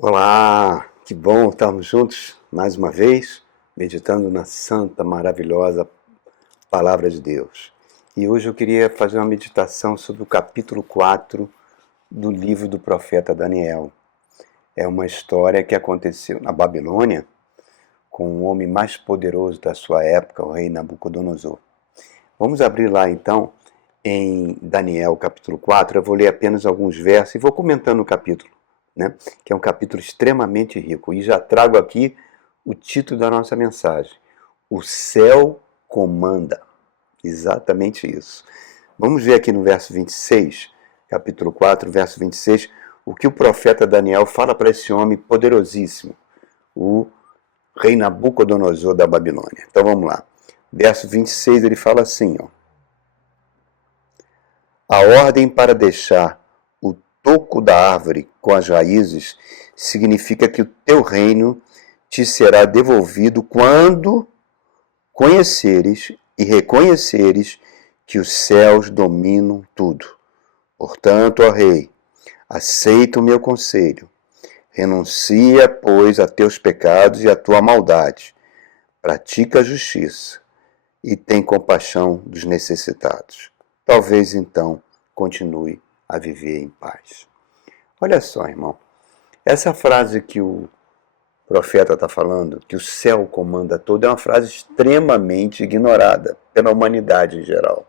Olá, que bom estarmos juntos mais uma vez, meditando na santa, maravilhosa Palavra de Deus. E hoje eu queria fazer uma meditação sobre o capítulo 4 do livro do profeta Daniel. É uma história que aconteceu na Babilônia com o homem mais poderoso da sua época, o rei Nabucodonosor. Vamos abrir lá então em Daniel capítulo 4, eu vou ler apenas alguns versos e vou comentando o capítulo, né? Que é um capítulo extremamente rico. E já trago aqui o título da nossa mensagem: O céu comanda. Exatamente isso. Vamos ver aqui no verso 26, capítulo 4, verso 26, o que o profeta Daniel fala para esse homem poderosíssimo, o rei Nabucodonosor da Babilônia. Então vamos lá. Verso 26 ele fala assim, ó: A ordem para deixar o toco da árvore com as raízes significa que o teu reino te será devolvido quando conheceres e reconheceres que os céus dominam tudo. Portanto, ó rei, aceita o meu conselho. Renuncia, pois, a teus pecados e a tua maldade. Pratica a justiça e tem compaixão dos necessitados. Talvez então continue a viver em paz. Olha só, irmão, essa frase que o profeta está falando, que o céu comanda tudo, é uma frase extremamente ignorada pela humanidade em geral.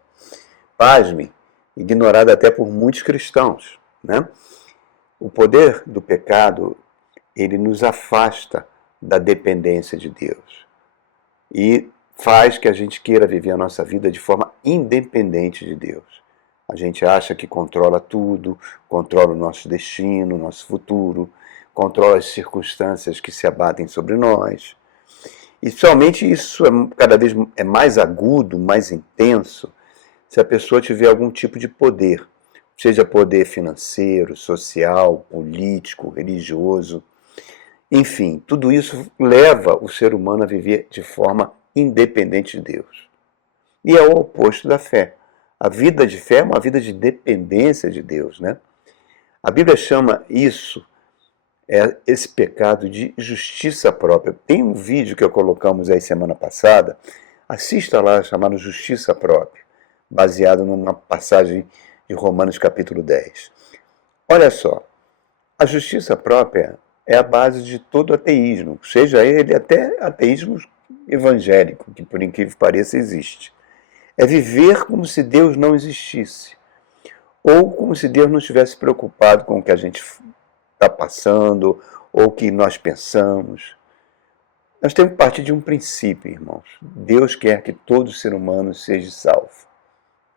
Pasme, ignorada até por muitos cristãos, né? O poder do pecado, ele nos afasta da dependência de Deus e faz que a gente queira viver a nossa vida de forma independente de Deus. A gente acha que controla tudo, controla o nosso destino, o nosso futuro, controla as circunstâncias que se abatem sobre nós. E somente isso cada vez é mais agudo, mais intenso, se a pessoa tiver algum tipo de poder, seja poder financeiro, social, político, religioso. Enfim, tudo isso leva o ser humano a viver de forma independente de Deus. E é o oposto da fé. A vida de fé é uma vida de dependência de Deus, né? A Bíblia chama isso, esse pecado, de justiça própria. Tem um vídeo que colocamos aí semana passada, assista lá, chamado Justiça Própria, baseado numa passagem de Romanos capítulo 10. Olha só, a justiça própria é a base de todo ateísmo, seja ele até ateísmo evangélico, que por incrível que pareça existe. É viver como se Deus não existisse, ou como se Deus não estivesse preocupado com o que a gente está passando, ou o que nós pensamos. Nós temos que partir de um princípio, irmãos. Deus quer que todo ser humano seja salvo,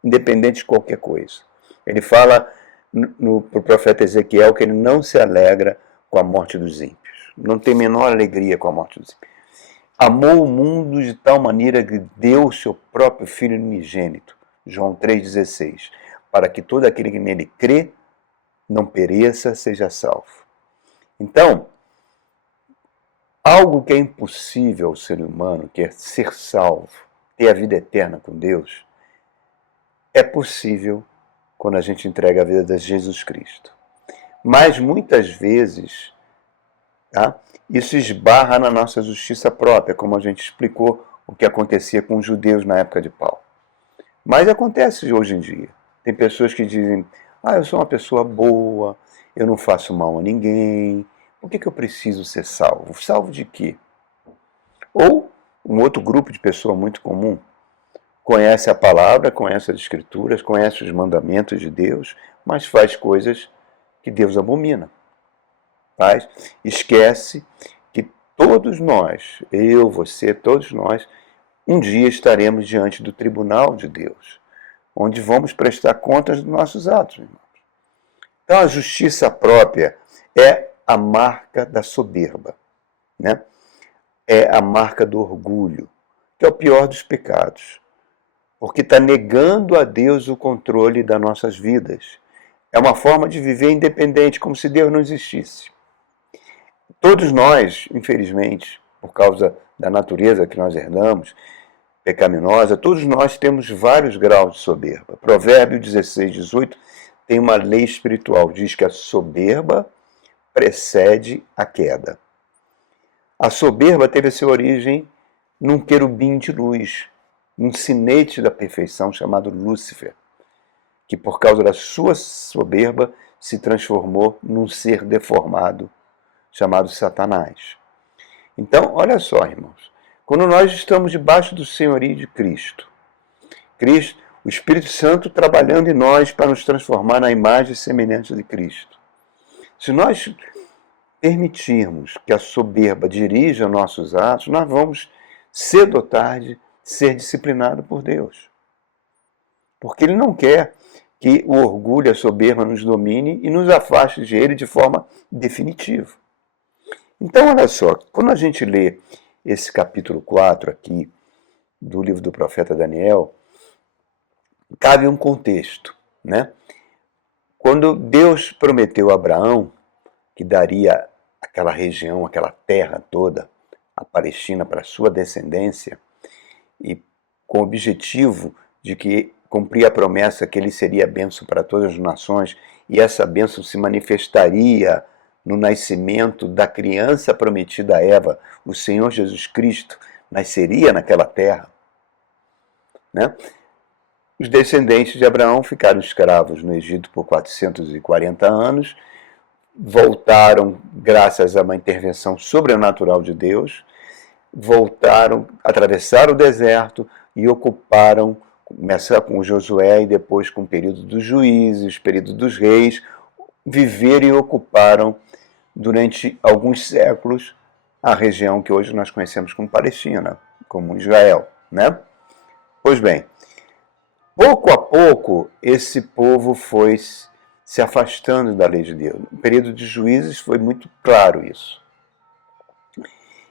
independente de qualquer coisa. Ele fala para o profeta Ezequiel que ele não se alegra com a morte dos ímpios. Não tem a menor alegria com a morte dos ímpios. Amou o mundo de tal maneira que deu o seu próprio Filho unigênito, João 3,16, para que todo aquele que nele crê não pereça, seja salvo. Então, algo que é impossível ao ser humano, que é ser salvo, ter a vida eterna com Deus, é possível quando a gente entrega a vida a Jesus Cristo. Mas muitas vezes, tá, isso esbarra na nossa justiça própria, como a gente explicou o que acontecia com os judeus na época de Paulo. Mas acontece hoje em dia. Tem pessoas que dizem: eu sou uma pessoa boa, eu não faço mal a ninguém, por que eu preciso ser salvo? Salvo de quê? Ou um outro grupo de pessoa muito comum, conhece a palavra, conhece as escrituras, conhece os mandamentos de Deus, mas faz coisas que Deus abomina. Faz, esquece que todos nós, eu, você, todos nós, um dia estaremos diante do tribunal de Deus, onde vamos prestar contas dos nossos atos, irmãos. Então a justiça própria é a marca da soberba, né? É a marca do orgulho, que é o pior dos pecados, porque está negando a Deus o controle das nossas vidas. É uma forma de viver independente, como se Deus não existisse. Todos nós, infelizmente, por causa da natureza que nós herdamos, pecaminosa, todos nós temos vários graus de soberba. Provérbio 16, 18 tem uma lei espiritual, diz que a soberba precede a queda. A soberba teve a sua origem num querubim de luz, num sinete da perfeição chamado Lúcifer, que por causa da sua soberba se transformou num ser deformado chamado Satanás. Então, olha só, irmãos, quando nós estamos debaixo do senhorio de Cristo, o Espírito Santo trabalhando em nós para nos transformar na imagem semelhante de Cristo. Se nós permitirmos que a soberba dirija nossos atos, nós vamos, cedo ou tarde, ser disciplinados por Deus. Porque Ele não quer que o orgulho e a soberba nos domine e nos afaste de Ele de forma definitiva. Então, olha só, quando a gente lê esse capítulo 4 aqui do livro do profeta Daniel, cabe um contexto, né? Quando Deus prometeu a Abraão que daria aquela região, aquela terra toda, a Palestina, para a sua descendência, e com o objetivo de que cumprir a promessa que ele seria bênção para todas as nações, e essa bênção se manifestaria no nascimento da criança prometida a Eva, o Senhor Jesus Cristo, nasceria naquela terra, né? Os descendentes de Abraão ficaram escravos no Egito por 440 anos, voltaram graças a uma intervenção sobrenatural de Deus, voltaram, atravessaram o deserto e ocuparam, começar com Josué e depois com o período dos juízes, período dos reis, viveram e ocuparam durante alguns séculos a região que hoje nós conhecemos como Palestina, como Israel, né? Pois bem, pouco a pouco esse povo foi se afastando da lei de Deus. No período de juízes foi muito claro isso.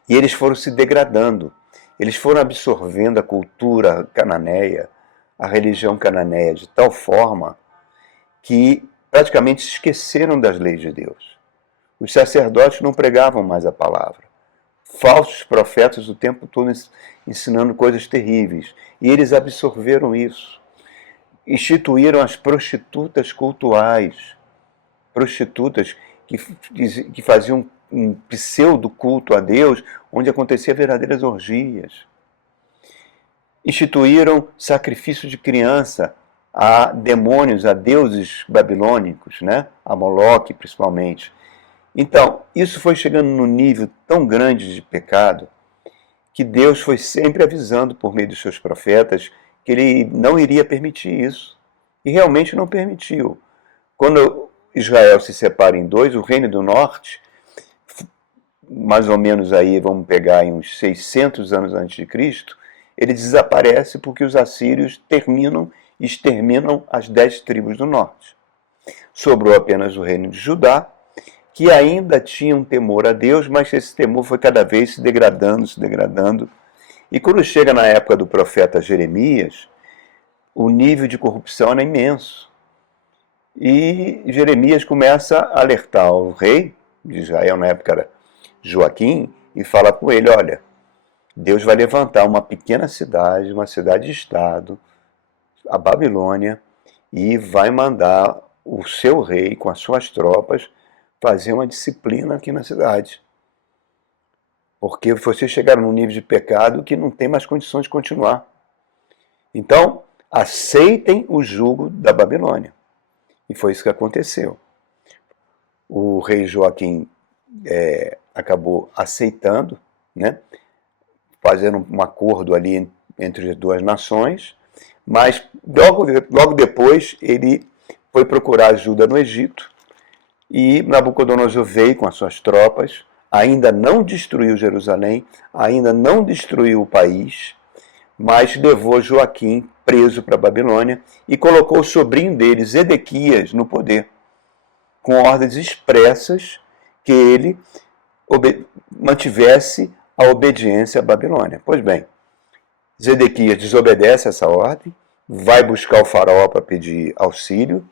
E eles foram se degradando, eles foram absorvendo a cultura cananeia, a religião cananeia, de tal forma que praticamente se esqueceram das leis de Deus. Os sacerdotes não pregavam mais a palavra. Falsos profetas o tempo todo ensinando coisas terríveis. E eles absorveram isso. Instituíram as prostitutas cultuais. Prostitutas que faziam um pseudo-culto a Deus, onde acontecia verdadeiras orgias. Instituíram sacrifício de criança a demônios, a deuses babilônicos, né? A Moloque principalmente. Então, isso foi chegando num nível tão grande de pecado que Deus foi sempre avisando por meio dos seus profetas que Ele não iria permitir isso. E realmente não permitiu. Quando Israel se separa em dois, o Reino do Norte, mais ou menos aí, vamos pegar em uns 600 anos antes de Cristo, ele desaparece porque os assírios exterminam as 10 tribos do norte. Sobrou apenas o reino de Judá, que ainda tinha um temor a Deus, mas esse temor foi cada vez se degradando. E quando chega na época do profeta Jeremias, o nível de corrupção era imenso. E Jeremias começa a alertar o rei de Israel, na época era Joaquim, e fala com ele, olha, Deus vai levantar uma pequena cidade, uma cidade-estado, a Babilônia, e vai mandar o seu rei com as suas tropas fazer uma disciplina aqui na cidade. Porque vocês chegaram num nível de pecado que não tem mais condições de continuar. Então, aceitem o jugo da Babilônia. E foi isso que aconteceu. O rei Joaquim acabou aceitando, né, fazendo um acordo ali entre as duas nações, mas logo depois ele foi procurar ajuda no Egito, e Nabucodonosor veio com as suas tropas, ainda não destruiu Jerusalém, ainda não destruiu o país, mas levou Joaquim preso para a Babilônia e colocou o sobrinho dele, Zedequias, no poder, com ordens expressas que ele mantivesse a obediência à Babilônia. Pois bem, Zedequias desobedece essa ordem, vai buscar o faraó para pedir auxílio.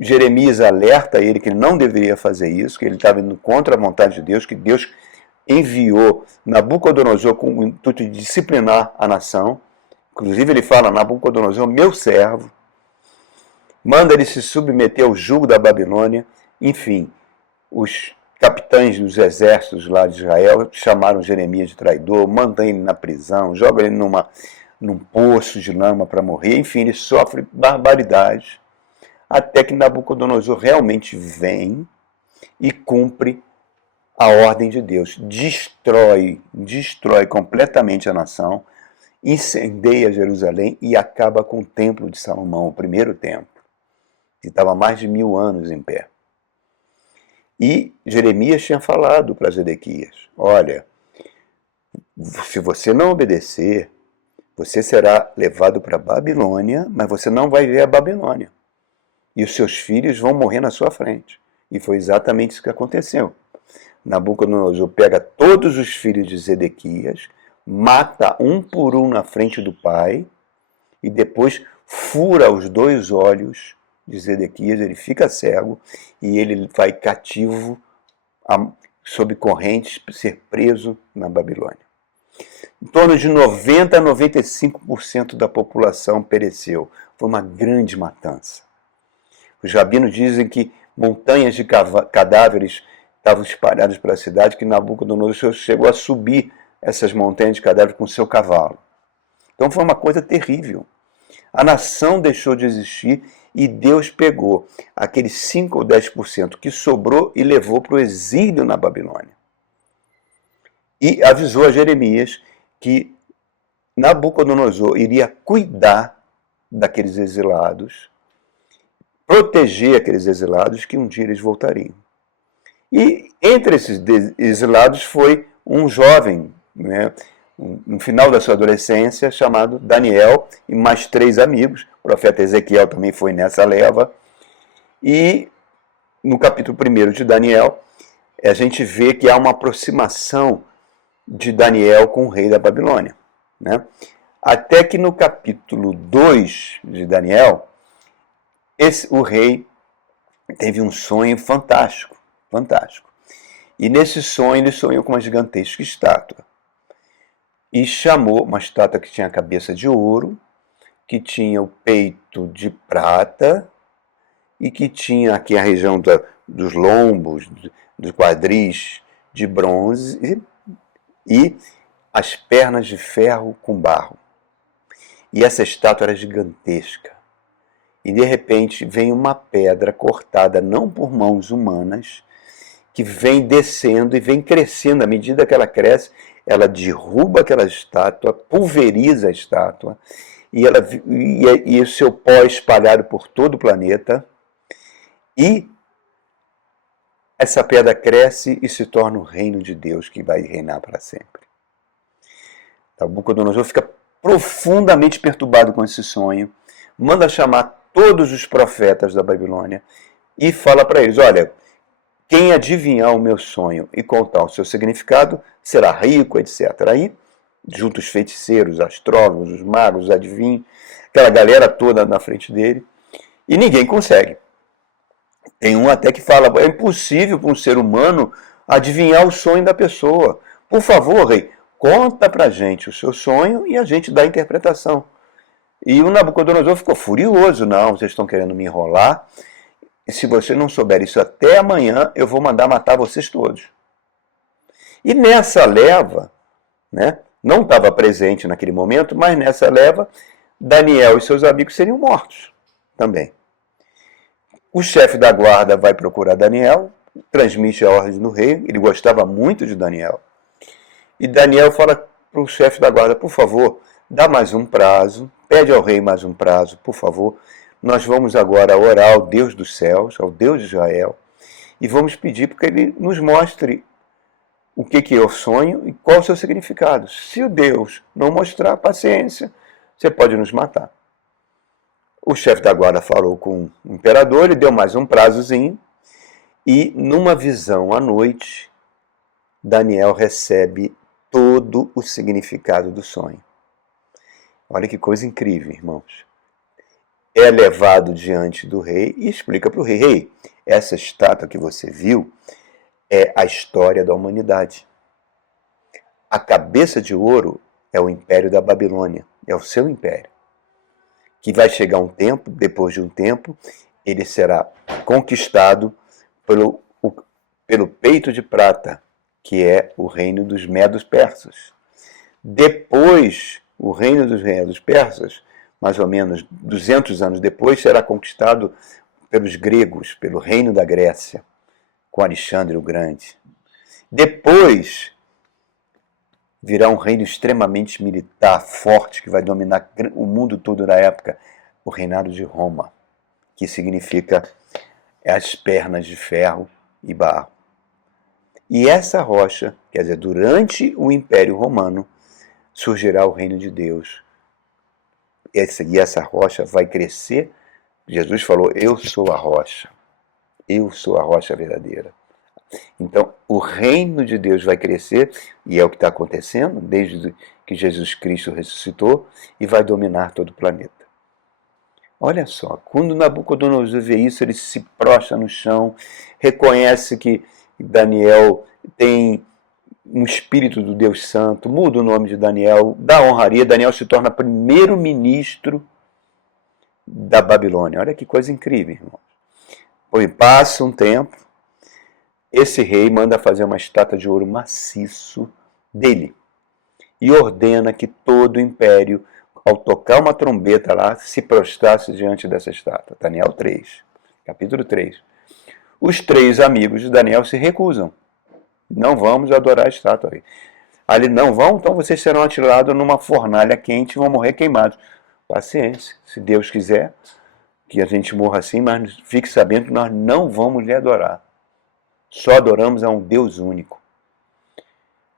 Jeremias alerta ele que ele não deveria fazer isso, que ele estava indo contra a vontade de Deus, que Deus enviou Nabucodonosor com o intuito de disciplinar a nação. Inclusive ele fala, Nabucodonosor, meu servo, manda ele se submeter ao jugo da Babilônia. Enfim, os capitães dos exércitos lá de Israel chamaram Jeremias de traidor, mandam ele na prisão, jogam ele num poço de lama para morrer, enfim, ele sofre barbaridades, até que Nabucodonosor realmente vem e cumpre a ordem de Deus, destrói completamente a nação, incendeia Jerusalém e acaba com o templo de Salomão, o primeiro templo, que estava há mais de 1000 anos em pé. E Jeremias tinha falado para Zedequias, olha, se você não obedecer, você será levado para a Babilônia, mas você não vai ver a Babilônia. E os seus filhos vão morrer na sua frente. E foi exatamente isso que aconteceu. Nabucodonosor pega todos os filhos de Zedequias, mata um por um na frente do pai, e depois fura os 2 olhos de Zedequias, ele fica cego, e ele vai cativo, sob correntes, ser preso na Babilônia. Em torno de 90 a 95% da população pereceu. Foi uma grande matança. Os rabinos dizem que montanhas de cadáveres estavam espalhados pela cidade, que Nabucodonosor chegou a subir essas montanhas de cadáveres com seu cavalo. Então foi uma coisa terrível. A nação deixou de existir e Deus pegou aqueles 5 ou 10% que sobrou e levou para o exílio na Babilônia. E avisou a Jeremias que Nabucodonosor iria cuidar daqueles exilados, proteger aqueles exilados, que um dia eles voltariam. E entre esses exilados foi um jovem, né, no final da sua adolescência, chamado Daniel, e mais 3 amigos. O profeta Ezequiel também foi nessa leva. E no capítulo 1 de Daniel, a gente vê que há uma aproximação de Daniel com o rei da Babilônia, né? Até que no capítulo 2 de Daniel, o rei teve um sonho fantástico. E nesse sonho ele sonhou com uma gigantesca estátua. E chamou uma estátua que tinha a cabeça de ouro, que tinha o peito de prata e que tinha aqui a região dos lombos, dos quadris de bronze e as pernas de ferro com barro. E essa estátua era gigantesca. E de repente vem uma pedra cortada não por mãos humanas, que vem descendo e vem crescendo. À medida que ela cresce, ela derruba aquela estátua, pulveriza a estátua, e o seu pó espalhado por todo o planeta. E essa pedra cresce e se torna o reino de Deus, que vai reinar para sempre. Nabucodonosor fica profundamente perturbado com esse sonho, manda chamar todos os profetas da Babilônia e fala para eles, olha, quem adivinhar o meu sonho e contar o seu significado será rico, etc. Aí, junto os feiticeiros, astrólogos, os magos, os adivinhos, aquela galera toda na frente dele, e ninguém consegue. Tem um até que fala, é impossível para um ser humano adivinhar o sonho da pessoa. Por favor, rei, conta pra gente o seu sonho e a gente dá a interpretação. E o Nabucodonosor ficou furioso, não, vocês estão querendo me enrolar, e se você não souber isso até amanhã, eu vou mandar matar vocês todos. E nessa leva, né, não estava presente naquele momento, mas nessa leva, Daniel e seus amigos seriam mortos também. O chefe da guarda vai procurar Daniel, transmite a ordem do rei, ele gostava muito de Daniel. E Daniel fala para o chefe da guarda, por favor, dá mais um prazo, pede ao rei mais um prazo, por favor. Nós vamos agora orar ao Deus dos céus, ao Deus de Israel, e vamos pedir para que ele nos mostre o que é o sonho e qual é o seu significado. Se o Deus não mostrar, paciência, você pode nos matar. O chefe da guarda falou com o imperador, ele deu mais um prazozinho, e numa visão à noite, Daniel recebe todo o significado do sonho. Olha que coisa incrível, irmãos. É levado diante do rei e explica para o rei, rei, essa estátua que você viu é a história da humanidade. A cabeça de ouro é o império da Babilônia, é o seu império. Que vai chegar um tempo, depois de um tempo, ele será conquistado pelo pelo peito de prata, que é o reino dos medos persas. Depois, o reino dos medos persas, mais ou menos 200 anos depois, será conquistado pelos gregos, pelo reino da Grécia, com Alexandre o Grande. Depois, virá um reino extremamente militar, forte, que vai dominar o mundo todo na época, o reinado de Roma, que significa as pernas de ferro e barro. E essa rocha, quer dizer, durante o Império Romano, surgirá o reino de Deus. E essa rocha vai crescer. Jesus falou, eu sou a rocha. Eu sou a rocha verdadeira. Então, o reino de Deus vai crescer, e é o que está acontecendo, desde que Jesus Cristo ressuscitou, e vai dominar todo o planeta. Olha só, quando Nabucodonosor vê isso, ele se prostra no chão, reconhece que Daniel tem um espírito do Deus Santo, muda o nome de Daniel, dá honraria, Daniel se torna primeiro-ministro da Babilônia. Olha que coisa incrível, irmão. Pois passa um tempo, esse rei manda fazer uma estátua de ouro maciço dele e ordena que todo o império, ao tocar uma trombeta lá, se prostrasse diante dessa estátua. Daniel 3, capítulo 3. Os 3 amigos de Daniel se recusam. Não vamos adorar a estátua aí. Ali, não vão, então vocês serão atirados numa fornalha quente e vão morrer queimados. Paciência, se Deus quiser que a gente morra assim, mas fique sabendo que nós não vamos lhe adorar. Só adoramos a um Deus único.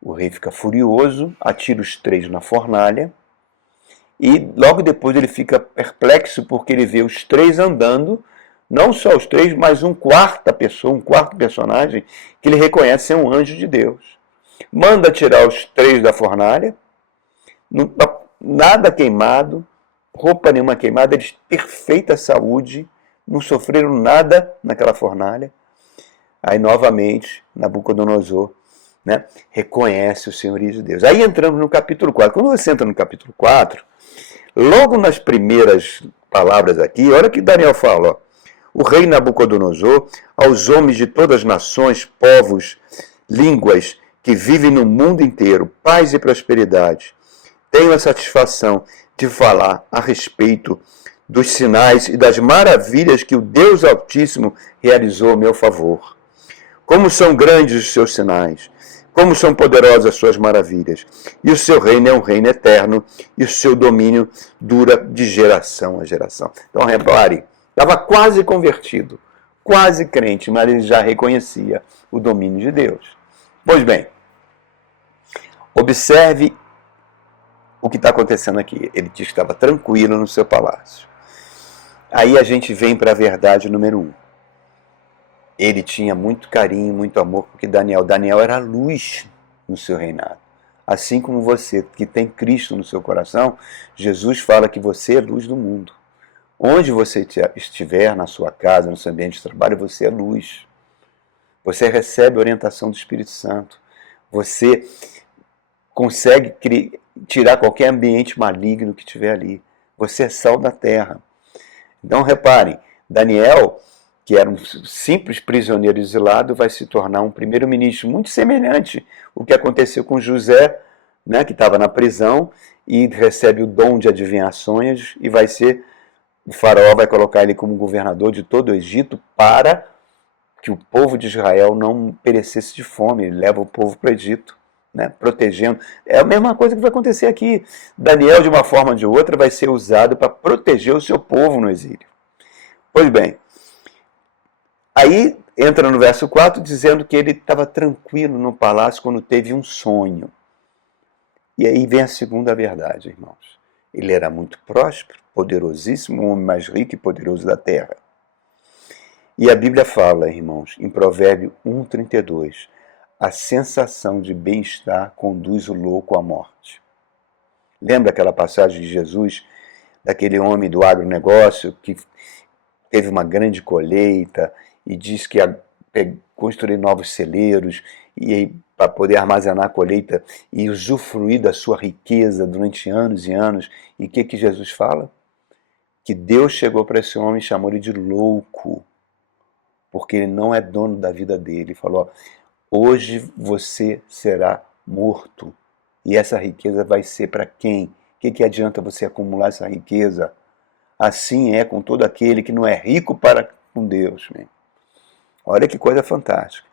O rei fica furioso, atira os 3 na fornalha, e logo depois ele fica perplexo porque ele vê os 3 andando, não só os 3, mas um quarto personagem que ele reconhece ser um anjo de Deus. Manda tirar os 3 da fornalha, nada queimado, roupa nenhuma queimada, eles perfeita saúde, não sofreram nada naquela fornalha. Aí novamente Nabucodonosor, né, reconhece o senhorio de Deus. Aí entramos no capítulo 4. Quando você entra no capítulo 4, logo nas primeiras palavras aqui, olha o que Daniel fala, ó. O rei Nabucodonosor, aos homens de todas as nações, povos, línguas, que vivem no mundo inteiro, paz e prosperidade, tenho a satisfação de falar a respeito dos sinais e das maravilhas que o Deus Altíssimo realizou a meu favor. Como são grandes os seus sinais, como são poderosas as suas maravilhas. E o seu reino é um reino eterno, e o seu domínio dura de geração a geração. Então, repare, estava quase convertido, quase crente, mas ele já reconhecia o domínio de Deus. Pois bem, observe o que está acontecendo aqui. Ele diz que estava tranquilo no seu palácio. Aí a gente vem para a verdade número 1. Ele tinha muito carinho, muito amor, porque Daniel era luz no seu reinado. Assim como você, que tem Cristo no seu coração, Jesus fala que você é luz do mundo. Onde você estiver, na sua casa, no seu ambiente de trabalho, você é luz. Você recebe a orientação do Espírito Santo. Você consegue tirar qualquer ambiente maligno que tiver ali. Você é sal da terra. Então, reparem, Daniel, que era um simples prisioneiro exilado, vai se tornar um primeiro-ministro muito semelhante ao que aconteceu com José, né, que estava na prisão e recebe o dom de adivinhar sonhos e vai ser, o faraó vai colocar ele como governador de todo o Egito para que o povo de Israel não perecesse de fome. Ele leva o povo para o Egito, né, protegendo. É a mesma coisa que vai acontecer aqui. Daniel, de uma forma ou de outra, vai ser usado para proteger o seu povo no exílio. Pois bem, aí entra no verso 4 dizendo que ele estava tranquilo no palácio quando teve um sonho. E aí vem a segunda verdade, irmãos. Ele era muito próspero, poderosíssimo, o homem mais rico e poderoso da terra. E a Bíblia fala, irmãos, em Provérbio 1,32, a sensação de bem-estar conduz o louco à morte. Lembra aquela passagem de Jesus, daquele homem do agronegócio que teve uma grande colheita e diz que ia construir novos celeiros e para poder armazenar a colheita e usufruir da sua riqueza durante anos e anos. E o que Jesus fala? Que Deus chegou para esse homem e chamou ele de louco. porque ele não é dono da vida dele. Ele falou: ó, hoje você será morto. E essa riqueza vai ser para quem? O que adianta você acumular essa riqueza? Assim é com todo aquele que não é rico para com Deus. Né? Olha que coisa fantástica.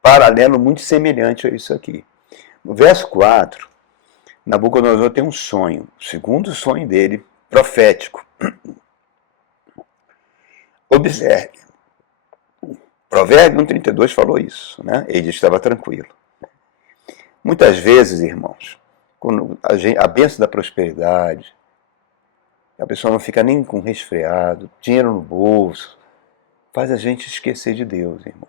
Paralelo muito semelhante a isso aqui. No verso 4, Nabucodonosor tem um sonho, o segundo sonho dele, profético. Observe. Provérbio 1,32 falou isso, né? Ele estava tranquilo. Muitas vezes, irmãos, quando a bênção da prosperidade, a pessoa não fica nem com resfriado, dinheiro no bolso, faz a gente esquecer de Deus, irmão.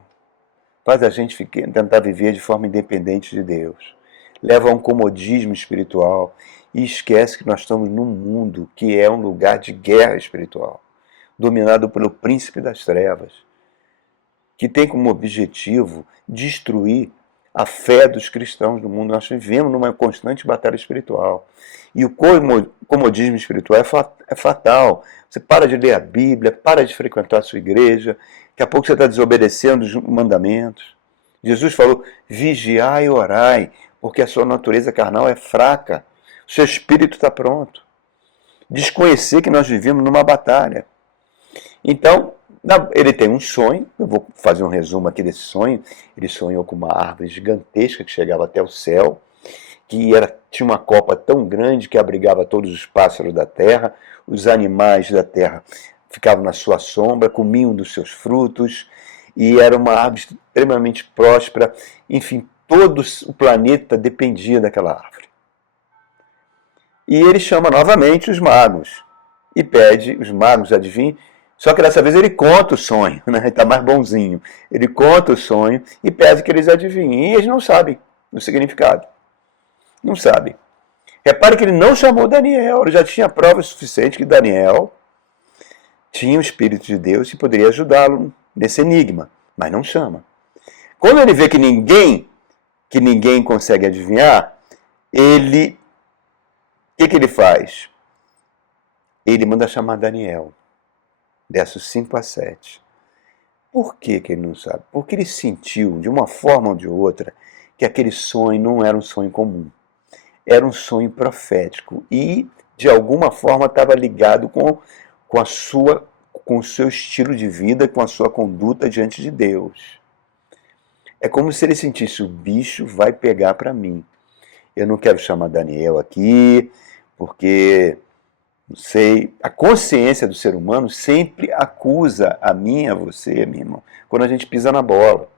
Faz a gente tentar viver de forma independente de Deus. Leva a um comodismo espiritual e esquece que nós estamos num mundo que é um lugar de guerra espiritual, dominado pelo príncipe das trevas, que tem como objetivo destruir a fé dos cristãos no mundo. Nós vivemos numa constante batalha espiritual. E o comodismo espiritual é fatal. Você para de ler a Bíblia, para de frequentar a sua igreja, daqui a pouco você está desobedecendo os mandamentos. Jesus falou: vigiai e orai, porque a sua natureza carnal é fraca, o seu espírito está pronto. Desconhecer que nós vivemos numa batalha. Então, ele tem um sonho, eu vou fazer um resumo aqui desse sonho. Ele sonhou com uma árvore gigantesca que chegava até o céu, que tinha uma copa tão grande que abrigava todos os pássaros da terra, os animais da terra ficavam na sua sombra, comiam dos seus frutos, e era uma árvore extremamente próspera. Enfim, todo o planeta dependia daquela árvore. E ele chama novamente os magos e pede, os magos adivinhem. Só que dessa vez ele conta o sonho, né? Ele está mais bonzinho. Ele conta o sonho e pede que eles adivinhem. E eles não sabem o significado. Não sabem. Repare que ele não chamou Daniel. Ele já tinha prova suficiente que Daniel tinha o Espírito de Deus e poderia ajudá-lo nesse enigma. Mas não chama. Quando ele vê que ninguém consegue adivinhar, o que ele faz? Ele manda chamar Daniel. Versos 5 a 7. Por que ele não sabe? Porque ele sentiu, de uma forma ou de outra, que aquele sonho não era um sonho comum. Era um sonho profético e, de alguma forma, estava ligado com o seu estilo de vida, com a sua conduta diante de Deus. É como se ele sentisse: o bicho vai pegar para mim. Eu não quero chamar Daniel aqui, porque... não sei, a consciência do ser humano sempre acusa a mim, a você, meu irmão, quando a gente pisa na bola.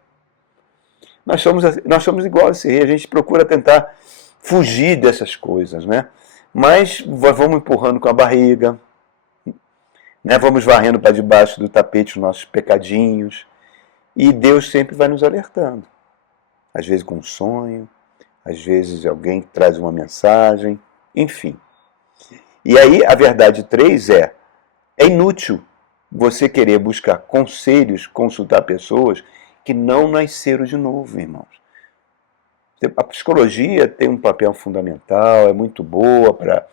Nós somos igual a esse rei, a gente procura tentar fugir dessas coisas, né? Mas vamos empurrando com a barriga, né? Vamos varrendo para debaixo do tapete os nossos pecadinhos, e Deus sempre vai nos alertando. Às vezes com um sonho, às vezes alguém traz uma mensagem, enfim. E aí a verdade 3 é inútil você querer buscar conselhos, consultar pessoas que não nasceram de novo, irmãos. A psicologia tem um papel fundamental, é muito boa para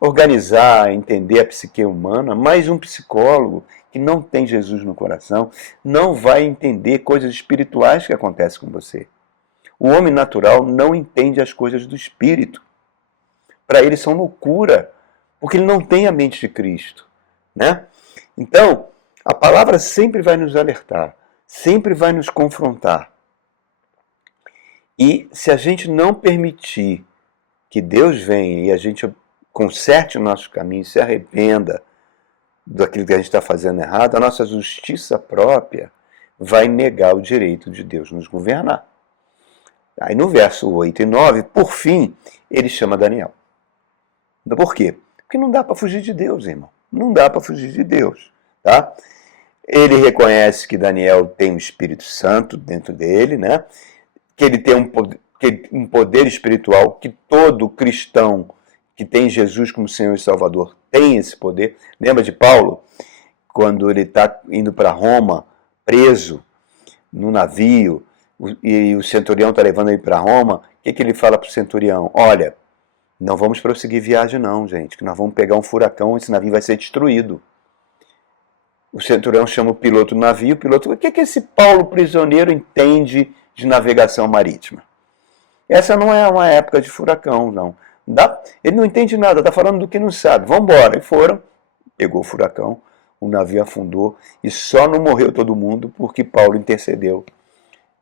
organizar, entender a psique humana, mas um psicólogo que não tem Jesus no coração não vai entender coisas espirituais que acontecem com você. O homem natural não entende as coisas do espírito. Para ele são loucura, porque ele não tem a mente de Cristo, né? Então, a palavra sempre vai nos alertar, sempre vai nos confrontar. E se a gente não permitir que Deus venha e a gente conserte o nosso caminho, se arrependa daquilo que a gente está fazendo errado, a nossa justiça própria vai negar o direito de Deus nos governar. Aí no verso 8 e 9, por fim, ele chama Daniel. Por quê? Porque não dá para fugir de Deus, irmão. Não dá para fugir de Deus. Tá? Ele reconhece que Daniel tem um Espírito Santo dentro dele, né? Que ele tem um poder espiritual, que todo cristão que tem Jesus como Senhor e Salvador tem esse poder. Lembra de Paulo? Quando ele está indo para Roma, preso, no navio, e o centurião está levando ele para Roma, o que ele fala para o centurião? Olha, não vamos prosseguir viagem não, gente, que nós vamos pegar um furacão e esse navio vai ser destruído. O centurião chama o piloto do navio, o piloto, o que esse Paulo prisioneiro entende de navegação marítima? Essa não é uma época de furacão, não. Ele não entende nada, está falando do que não sabe. Vamos embora. E foram, pegou o furacão, o navio afundou e só não morreu todo mundo porque Paulo intercedeu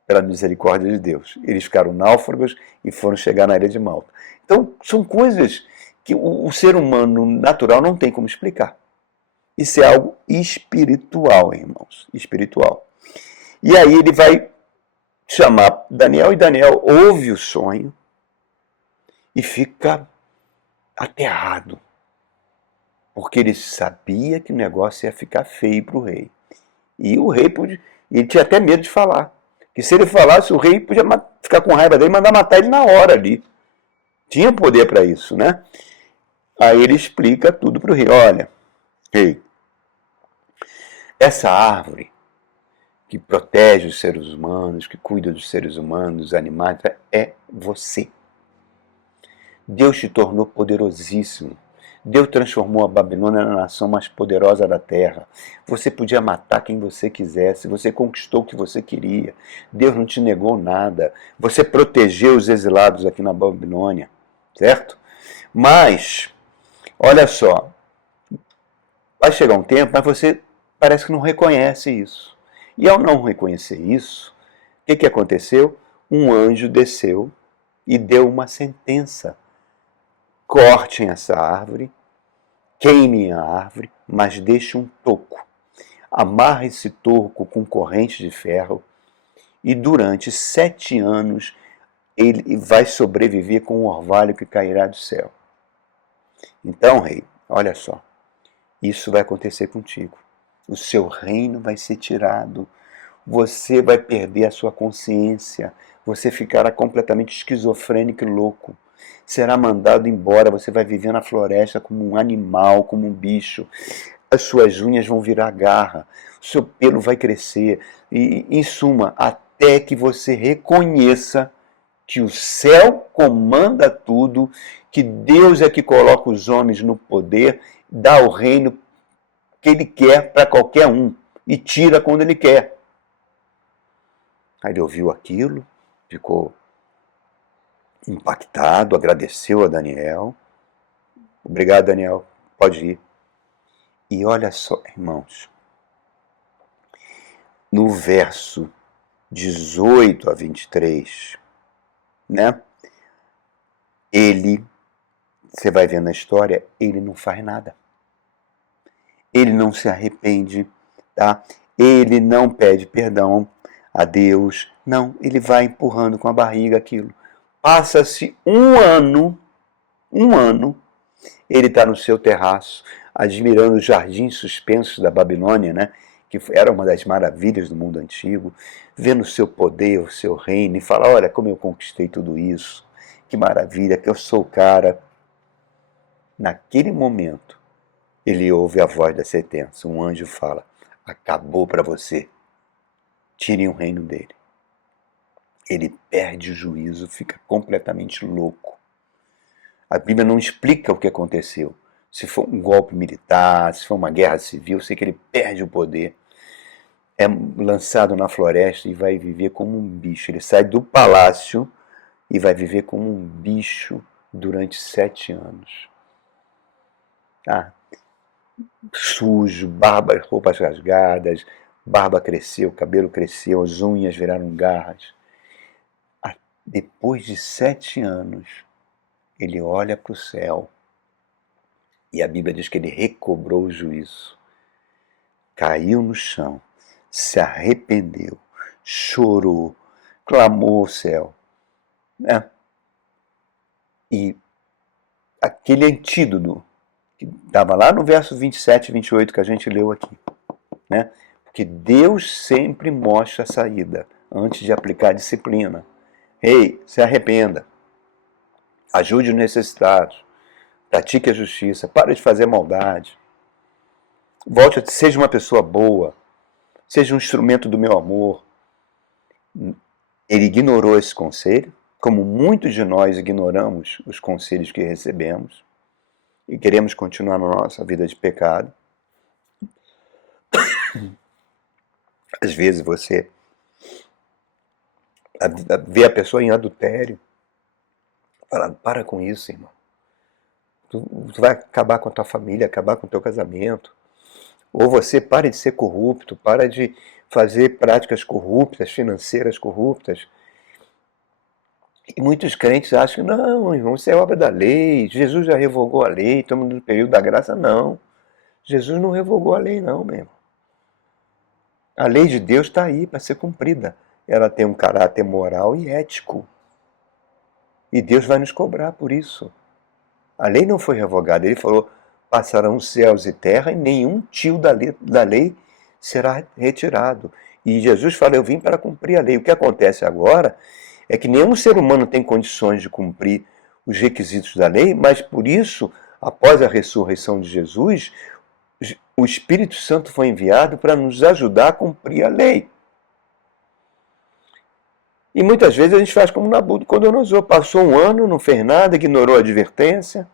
pela misericórdia de Deus. Eles ficaram náufragos e foram chegar na ilha de Malta. Então, são coisas que o ser humano natural não tem como explicar. Isso é algo espiritual, irmãos. Espiritual. E aí ele vai chamar Daniel, e Daniel ouve o sonho e fica aterrado. Porque ele sabia que o negócio ia ficar feio para o rei. E o rei ele tinha até medo de falar. Que se ele falasse, o rei podia ficar com raiva dele e mandar matar ele na hora ali. Tinha poder para isso, né? Aí ele explica tudo para o rei. Olha, rei, essa árvore que protege os seres humanos, que cuida dos seres humanos, dos animais, é você. Deus te tornou poderosíssimo. Deus transformou a Babilônia na nação mais poderosa da terra. Você podia matar quem você quisesse, você conquistou o que você queria. Deus não te negou nada. Você protegeu os exilados aqui na Babilônia, certo? Mas, olha só, vai chegar um tempo, mas você parece que não reconhece isso. E ao não reconhecer isso, o que aconteceu? Um anjo desceu e deu uma sentença. Cortem essa árvore, queimem a árvore, mas deixem um toco. Amarre esse toco com corrente de ferro e durante 7 anos ele vai sobreviver com o orvalho que cairá do céu. Então, rei, olha só, isso vai acontecer contigo. O seu reino vai ser tirado, você vai perder a sua consciência, você ficará completamente esquizofrênico e louco. Será mandado embora, você vai viver na floresta como um animal, como um bicho. As suas unhas vão virar garra, o seu pelo vai crescer. E, em suma, até que você reconheça que o céu comanda tudo, que Deus é que coloca os homens no poder, dá o reino que Ele quer para qualquer um e tira quando Ele quer. Aí ele ouviu aquilo, ficou impactado, agradeceu a Daniel. Obrigado, Daniel, pode ir. E olha só, irmãos, no verso 18 a 23, né? Você vai ver na história, ele não faz nada. Ele não se arrepende, tá? Ele não pede perdão a Deus. Não, ele vai empurrando com a barriga aquilo. Passa-se um ano, ele está no seu terraço, admirando os jardins suspensos da Babilônia, né? Que era uma das maravilhas do mundo antigo, vendo o seu poder, o seu reino, e fala, olha como eu conquistei tudo isso, que maravilha, que eu sou o cara. Naquele momento, ele ouve a voz da sentença, um anjo fala, acabou para você, tirem o reino dele. Ele perde o juízo, fica completamente louco. A Bíblia não explica o que aconteceu. Se for um golpe militar, se for uma guerra civil, sei que ele perde o poder. É lançado na floresta e vai viver como um bicho. Ele sai do palácio e vai viver como um bicho durante 7 anos. Sujo, barba, roupas rasgadas, barba cresceu, cabelo cresceu, as unhas viraram garras. Depois de 7 anos, ele olha para o céu e a Bíblia diz que ele recobrou o juízo, caiu no chão, se arrependeu, chorou, clamou ao céu, né? E aquele antídoto que estava lá no verso 27 e 28 que a gente leu aqui, né? Porque Deus sempre mostra a saída antes de aplicar a disciplina. Ei, se arrependa, ajude os necessitados, pratique a justiça, pare de fazer maldade, seja uma pessoa boa, seja um instrumento do meu amor. Ele ignorou esse conselho, como muitos de nós ignoramos os conselhos que recebemos e queremos continuar na nossa vida de pecado. Às vezes você vê a pessoa em adultério, fala, para com isso, irmão. Tu vai acabar com a tua família, acabar com o teu casamento. Ou você para de ser corrupto, para de fazer práticas corruptas, financeiras corruptas. E muitos crentes acham que não, irmão, isso é obra da lei, Jesus já revogou a lei, estamos no período da graça. Não, Jesus não revogou a lei não, meu irmão. A lei de Deus está aí para ser cumprida. Ela tem um caráter moral e ético. E Deus vai nos cobrar por isso. A lei não foi revogada. Ele falou, passarão céus e terra e nenhum tio da lei será retirado. E Jesus fala, eu vim para cumprir a lei. O que acontece agora é que nenhum ser humano tem condições de cumprir os requisitos da lei, mas por isso, após a ressurreição de Jesus, o Espírito Santo foi enviado para nos ajudar a cumprir a lei. E muitas vezes a gente faz como Nabucodonosor, passou um ano, não fez nada, ignorou a advertência,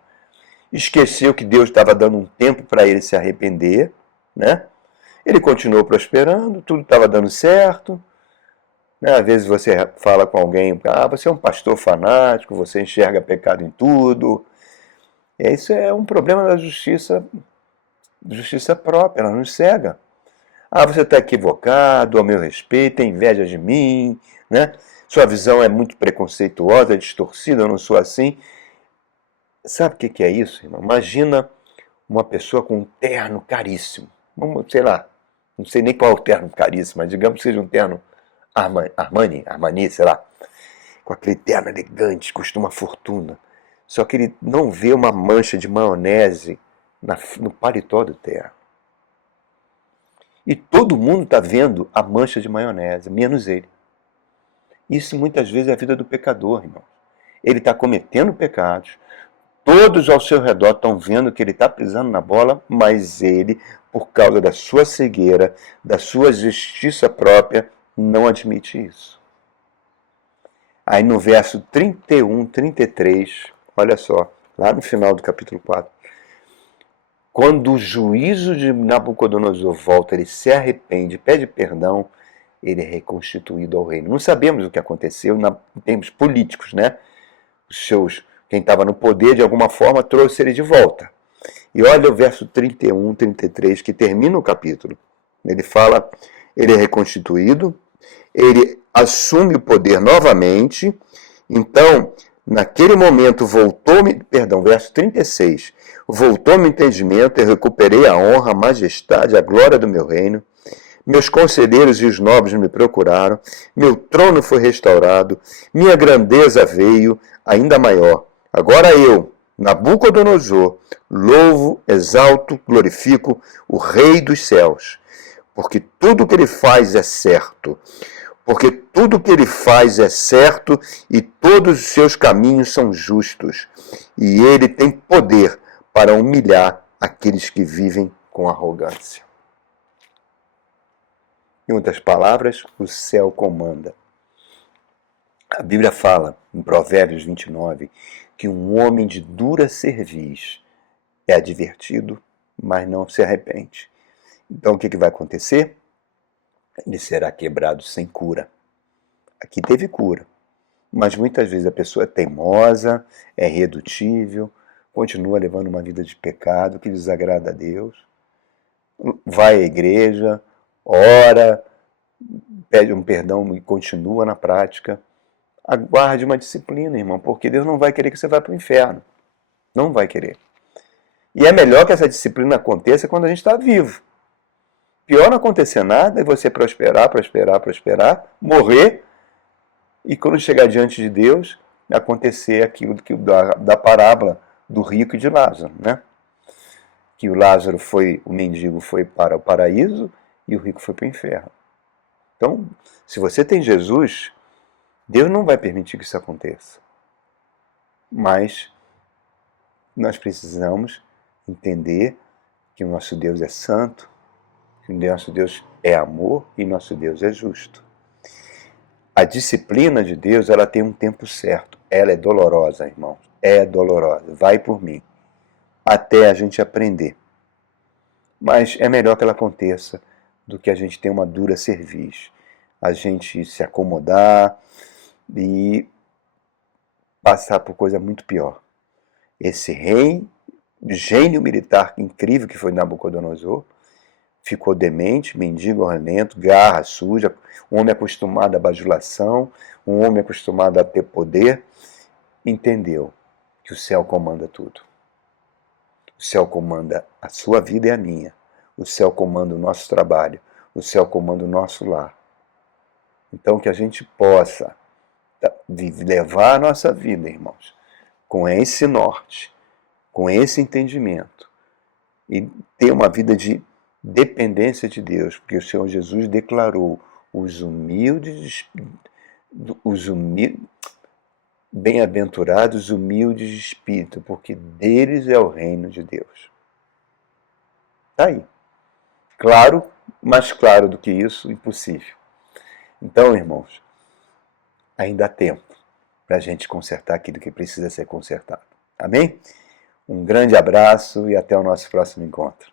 esqueceu que Deus estava dando um tempo para ele se arrepender, né? Ele continuou prosperando, tudo estava dando certo. Né? Às vezes você fala com alguém, você é um pastor fanático, você enxerga pecado em tudo. Isso é um problema da justiça própria, ela nos cega. Você está equivocado, ao meu respeito, tem inveja de mim, né? Sua visão é muito preconceituosa, é distorcida, eu não sou assim. Sabe o que é isso, irmão? Imagina uma pessoa com um terno caríssimo. Sei lá, não sei nem qual é o terno caríssimo, mas digamos que seja um terno Armani, sei lá. Com aquele terno elegante, custa uma fortuna. Só que ele não vê uma mancha de maionese no paletó do terno. E todo mundo está vendo a mancha de maionese, menos ele. Isso muitas vezes é a vida do pecador, irmão. Ele está cometendo pecados, todos ao seu redor estão vendo que ele está pisando na bola, mas ele, por causa da sua cegueira, da sua justiça própria, não admite isso. Aí no verso 31, 33, olha só, lá no final do capítulo 4, quando o juízo de Nabucodonosor volta, ele se arrepende, pede perdão, ele é reconstituído ao reino. Não sabemos o que aconteceu em termos políticos, né? Quem estava no poder, de alguma forma, trouxe ele de volta. E olha o verso 31, 33, que termina o capítulo. Ele fala, ele é reconstituído, ele assume o poder novamente, então, naquele momento, verso 36, voltou-me o entendimento, eu recuperei a honra, a majestade, a glória do meu reino, meus conselheiros e os nobres me procuraram, meu trono foi restaurado, minha grandeza veio ainda maior. Agora eu, Nabucodonosor, louvo, exalto, glorifico o Rei dos céus, porque tudo que ele faz é certo. Porque tudo que ele faz é certo e todos os seus caminhos são justos. E ele tem poder para humilhar aqueles que vivem com arrogância. Em outras palavras, o céu comanda. A Bíblia fala, em Provérbios 29, que um homem de dura cerviz é advertido, mas não se arrepende. Então o que vai acontecer? Ele será quebrado sem cura. Aqui teve cura, mas muitas vezes a pessoa é teimosa, é irredutível, continua levando uma vida de pecado que desagrada a Deus, vai à igreja, ora, pede um perdão e continua na prática. Aguarde uma disciplina, irmão, porque Deus não vai querer que você vá para o inferno. Não vai querer. E é melhor que essa disciplina aconteça quando a gente está vivo. Pior não acontecer nada e você prosperar, morrer, e quando chegar diante de Deus, acontecer aquilo da parábola do rico e de Lázaro, né? Que o mendigo foi para o paraíso e o rico foi para o inferno. Então, se você tem Jesus, Deus não vai permitir que isso aconteça. Mas nós precisamos entender que o nosso Deus é santo, que o nosso Deus é amor e nosso Deus é justo. A disciplina de Deus, ela tem um tempo certo. Ela é dolorosa, irmãos. É dolorosa. Vai por mim. Até a gente aprender. Mas é melhor que ela aconteça do que a gente ter uma dura cerviz. A gente se acomodar e passar por coisa muito pior. Esse rei, gênio militar incrível que foi Nabucodonosor, ficou demente, mendigo, ornamento, garra suja, um homem acostumado à bajulação, um homem acostumado a ter poder, entendeu que o céu comanda tudo. O céu comanda a sua vida e a minha. O céu comanda o nosso trabalho. O céu comanda o nosso lar. Então que a gente possa levar a nossa vida, irmãos, com esse norte, com esse entendimento, e ter uma vida de dependência de Deus, porque o Senhor Jesus declarou: bem-aventurados humildes de espírito, porque deles é o reino de Deus. Está aí. Claro, mais claro do que isso, impossível. Então, irmãos, ainda há tempo para a gente consertar aquilo que precisa ser consertado. Amém? Um grande abraço e até o nosso próximo encontro.